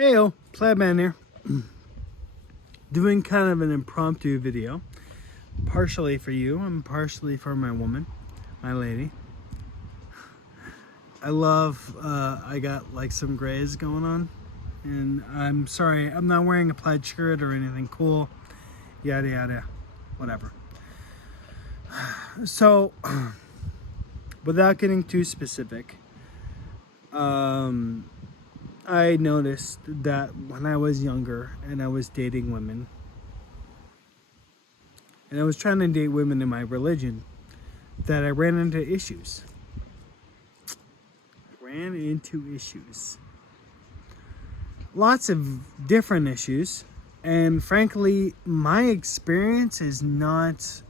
Heyo, Plaidman here. Doing kind of an impromptu video. Partially for you and partially for my woman, my lady. I got like some grays going on. And I'm sorry, I'm not wearing a plaid shirt or anything cool. Yada yada, whatever. So, without getting too specific, I noticed that when I was younger and I was dating women, and I was trying to date women in my religion, that I ran into issues. Lots of different issues, and frankly, my experience is not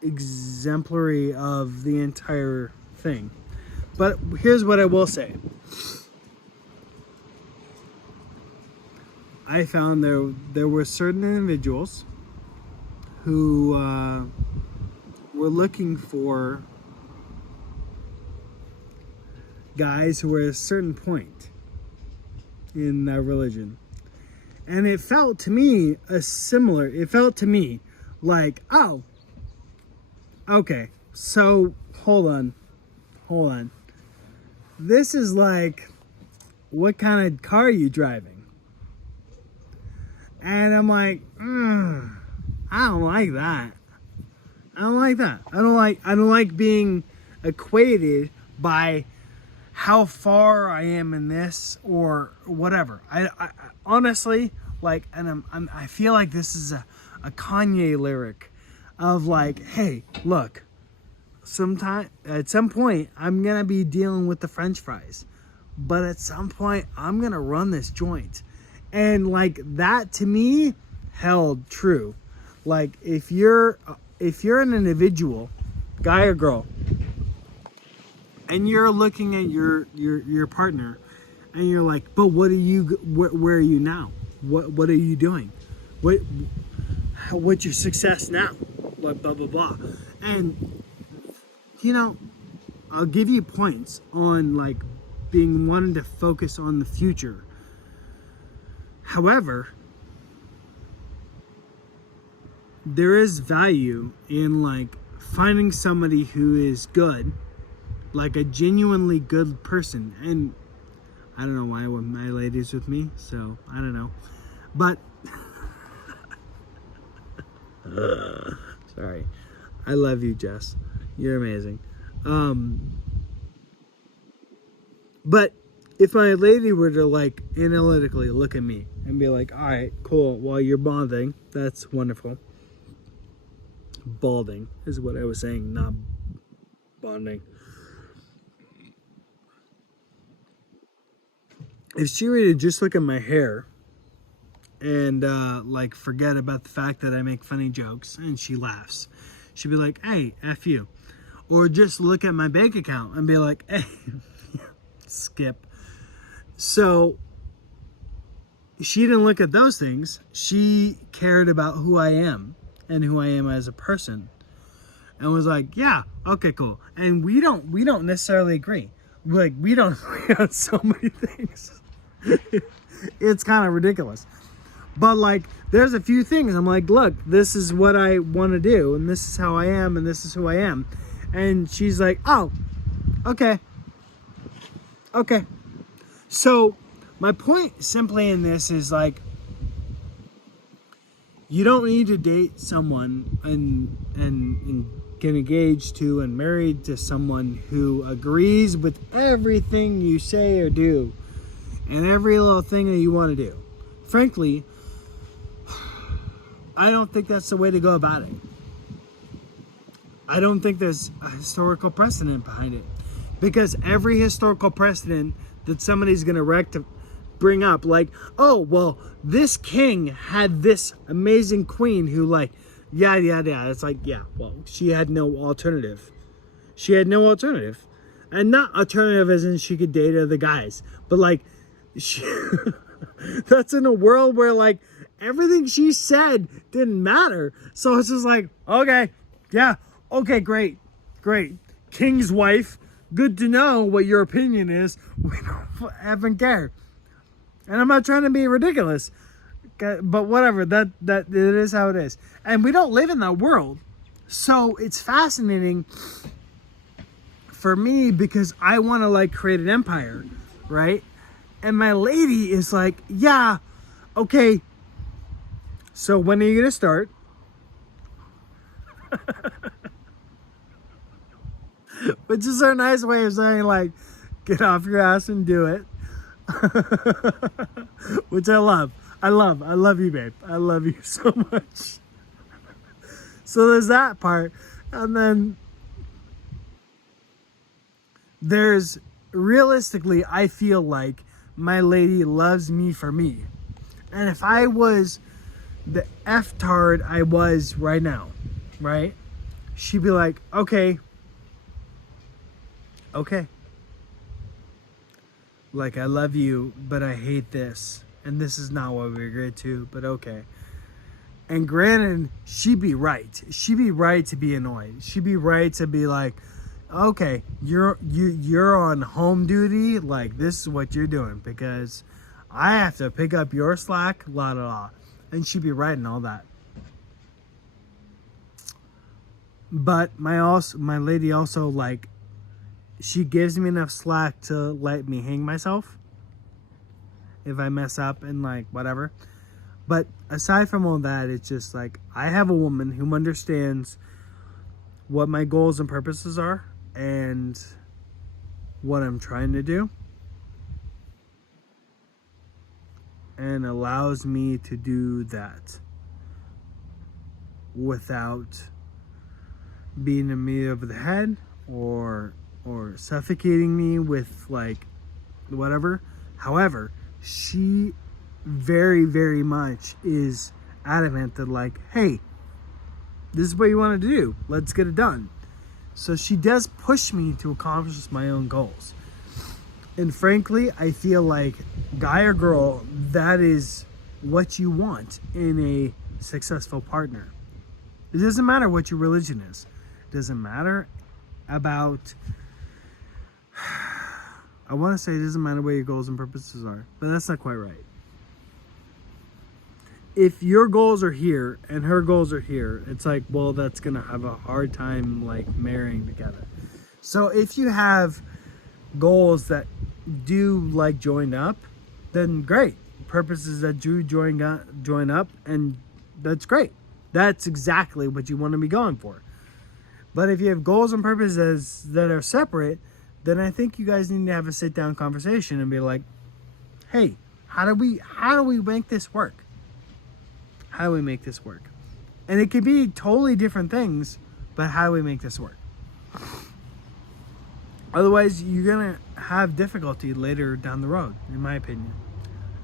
exemplary of the entire thing. But here's what I will say. I found there were certain individuals who were looking for guys who were at a certain point in that religion. And it felt to me like, oh, okay, so hold on. This is like, what kind of car are you driving? And I'm like, I don't like that. I don't like being equated by how far I am in this or whatever. I honestly, like, and I feel like this is a Kanye lyric of like, hey, look, at some point I'm gonna be dealing with the French fries, but at some point I'm gonna run this joint. And like that to me held true. Like if you're an individual, guy or girl, and you're looking at your partner and you're like, but where are you now? What are you doing? What's your success now? What blah blah blah. And I'll give you points on like wanting to focus on the future. However, there is value in like finding somebody who is good, like a genuinely good person. And I don't know why my lady's with me, so I don't know. But sorry. I love you, Jess. You're amazing. But if my lady were to like analytically look at me and be like, all right, cool, well, you're bonding, that's wonderful. Balding is what I was saying, not bonding. If she were to just look at my hair and like forget about the fact that I make funny jokes and she laughs, she'd be like, hey, F you. Or just look at my bank account and be like, hey, skip. So she didn't look at those things. She cared about who I am and who I am as a person, and was like, yeah, okay, cool. And we don't necessarily agree. Like we don't agree on so many things. It's kind of ridiculous. But like there's a few things I'm like, look, this is what I want to do, and this is how I am, and this is who I am. And she's like, oh, okay. So my point simply in this is like, you don't need to date someone and get engaged to and married to someone who agrees with everything you say or do and every little thing that you want to do. Frankly, I don't think that's the way to go about it. I don't think there's a historical precedent behind it, because every historical precedent that somebody's going to bring up, like, oh, well, this king had this amazing queen who like, yada, yada, yada. It's like, yeah, well, she had no alternative. And not alternative as in she could date other guys, but like, that's in a world where like everything she said didn't matter. So it's just like, okay, yeah, okay, great. King's wife, good to know what your opinion is. We don't effing care. And I'm not trying to be ridiculous, but whatever, that it is how it is. And we don't live in that world. So it's fascinating for me because I want to like create an empire, right? And my lady is like, yeah, okay, so when are you gonna start? Which is our nice way of saying like, get off your ass and do it. Which I love. I love you, babe. I love you so much. So there's that part. And then there's, realistically, I feel like my lady loves me for me. And if I was the F-tard I was right now, right? She'd be like, okay. Like, I love you, but I hate this. And this is not what we agreed to, but okay. And granted, she'd be right. She'd be right to be annoyed. She'd be right to be like, okay, you're on home duty. Like, this is what you're doing because I have to pick up your slack, la la la. And she'd be right and all that. But my lady also, like, she gives me enough slack to let me hang myself if I mess up and like whatever. But aside from all that, it's just like I have a woman who understands what my goals and purposes are and what I'm trying to do, and allows me to do that without being in me over the head or suffocating me with like whatever. However, she very, very much is adamant that like, hey, this is what you want to do. Let's get it done. So she does push me to accomplish my own goals. And frankly, I feel like guy or girl, that is what you want in a successful partner. It doesn't matter what your religion is. It doesn't matter about, I want to say it doesn't matter what your goals and purposes are, but that's not quite right. If your goals are here and her goals are here, it's like, well, that's going to have a hard time like marrying together. So if you have goals that do like join up, then great. Purposes that do join up, and that's great. That's exactly what you want to be going for. But if you have goals and purposes that are separate, then I think you guys need to have a sit down conversation and be like, hey, how do we make this work? How do we make this work? And it could be totally different things, but how do we make this work? Otherwise, you're going to have difficulty later down the road, in my opinion.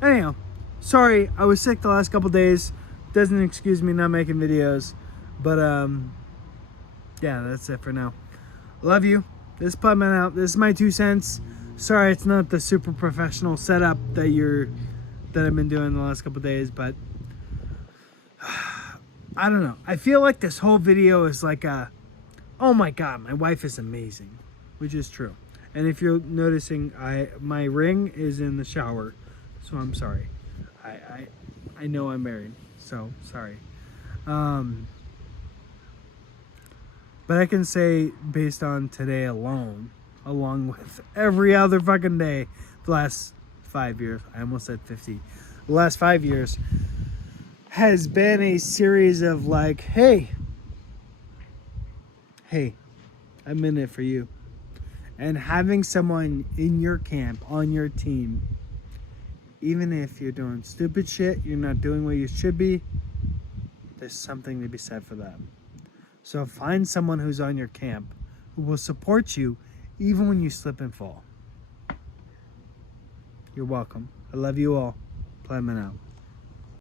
Anyhow, sorry, I was sick the last couple days. Doesn't excuse me not making videos. But, yeah, that's it for now. Love you. This is Putman out. This is my 2 cents. Sorry, it's not the super professional setup that I've been doing the last couple days, but I don't know. I feel like this whole video is like a, oh my god, my wife is amazing, which is true. And if you're noticing, my ring is in the shower, so I'm sorry. I know I'm married, so sorry. But I can say, based on today alone, along with every other fucking day, the last 5 years, I almost said 50, the last 5 years, has been a series of like, hey, I'm in it for you. And having someone in your camp, on your team, even if you're doing stupid shit, you're not doing what you should be, there's something to be said for that. So find someone who's on your camp who will support you even when you slip and fall. You're welcome. I love you all. Playman out.